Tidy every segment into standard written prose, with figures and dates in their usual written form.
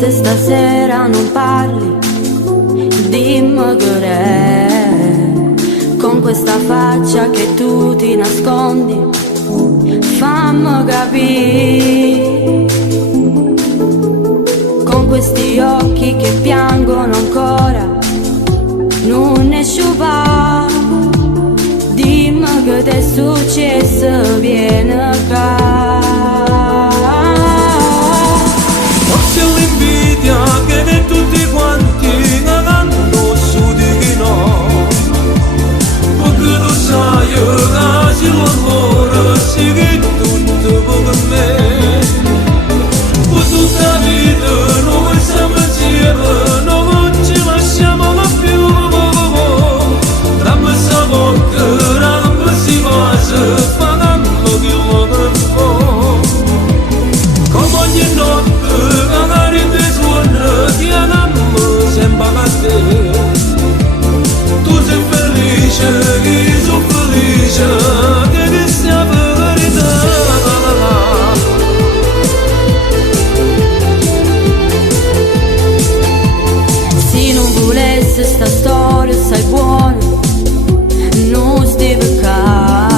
triste stasera non parli, dimmi che è. Con questa faccia che tu ti nascondi, fammi capire. Con questi occhi che piangono ancora, non ne sciupa. Dimmi che ti è successo, vieni qua. Forse l'invidia che di tutti quanti non hanno su di no, perché tu sai che se l'amore si che tutto come me. Per tutta la vita noi siamo insieme, non ci lasciamo più. Dammi sta bocca, dammi si passa, pagando che lo per po'. Come ogni notte magari ti suona, chiamiamo sempre a te. Tu sei felice, che io sono felice, che ti sia verità. Se non volessi sta storia sai buono, non sti peccato.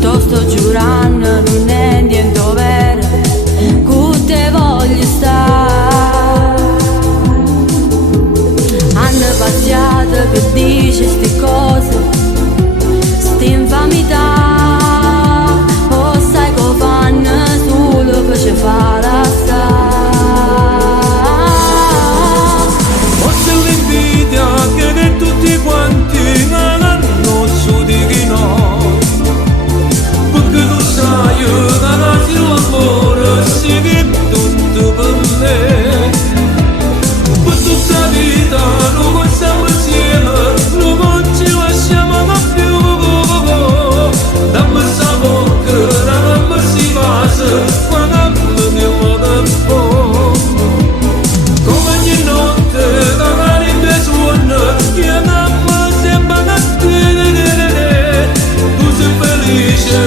Ti sto giurando non è niente vero, che te voglio stare. Hanno paziato che dici sti cose, sti infamità. O sai che fanno solo per ci fare assare. Forse l'invidia che di tutti quanti non hanno su di no, perché tu sai che l'amore si che tutto per me. Per tutta la vita noi siamo insieme, non ci lasciamo più. Dammi sta bocca, dammi si passa, quando mi vuole po'. Come ogni notte magari mi suona, chiamiamo sempre a te. Tu sei felice,